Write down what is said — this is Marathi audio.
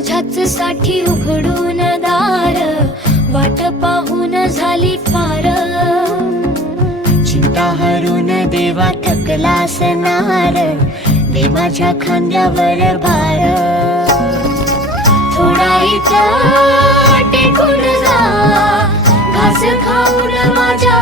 तुझ्याच साठी उघडून दार, वाट पाहून झाली फार. चिंता हरून देवा थकला असणार, दे माझ्या खांद्यावर भार. थोडा इथं टेकून जा, घास खाऊन माझ्या